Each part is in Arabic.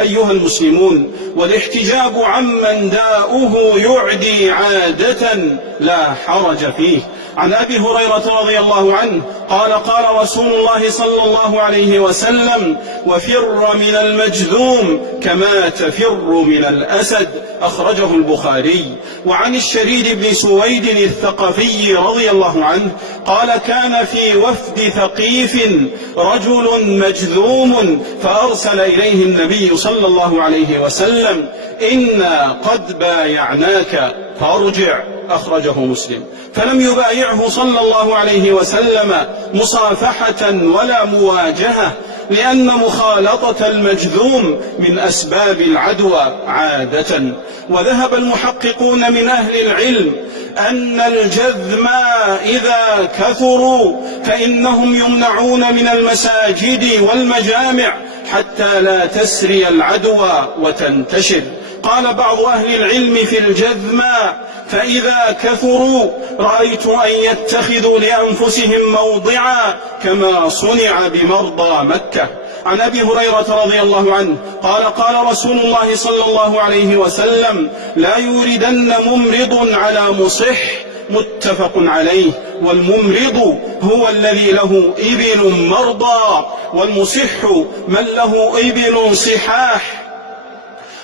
أيها المسلمون، والاحتجاب عمن داؤه يعدي عادة لا حرج فيه. عن أبي هريرة رضي الله عنه قال قال رسول الله صلى الله عليه وسلم: وفر من المجذوم كما تفر من الأسد، أخرجه البخاري. وعن الشريد بن سويد الثقفي رضي الله عنه قال: كان في وفد ثقيف رجل مجذوم فأرسل إليه النبي صلى الله عليه وسلم: إنا قد بايعناك فارجع، أخرجه مسلم. فلم يبايعه صلى الله عليه وسلم مصافحة ولا مواجهة، لأن مخالطة المجذوم من أسباب العدوى عادة. وذهب المحققون من أهل العلم أن الجذم إذا كثروا فإنهم يمنعون من المساجد والمجامع حتى لا تسري العدوى وتنتشر. قال بعض أهل العلم في الجذم: فإذا كثروا رأيت أن يتخذوا لأنفسهم موضعا كما صنع بمرضى مكة. عن أبي هريرة رضي الله عنه قال قال رسول الله صلى الله عليه وسلم: لا يوردن ممرض على مصح، متفق عليه. والممرض هو الذي له إبل مرضى، والمصح من له إبل صحاح.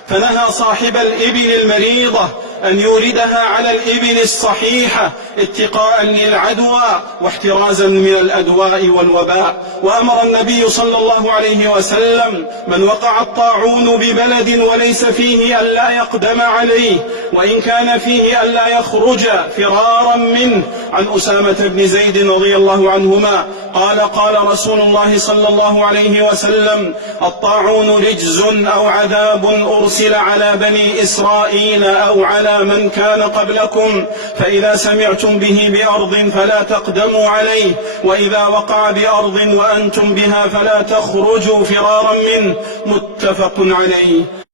فنهى صاحب الإبل المريضة أن يوردها على الإبل الصحيحة اتقاء للعدوى واحترازا من الأدواء والوباء. وأمر النبي صلى الله عليه وسلم من وقع الطاعون ببلد وليس فيه ألا يقدم عليه، وإن كان فيه ألا يخرج فرارا منه. عن أسامة بن زيد رضي الله عنهما قال قال رسول الله صلى الله عليه وسلم: الطاعون رجز أو عذاب أرسل على بني إسرائيل أو على من كان قبلكم، فإذا سمعتم به بأرض فلا تقدموا عليه، وإذا وقع بأرض وأنتم بها فلا تخرجوا فرارا منه، متفق عليه.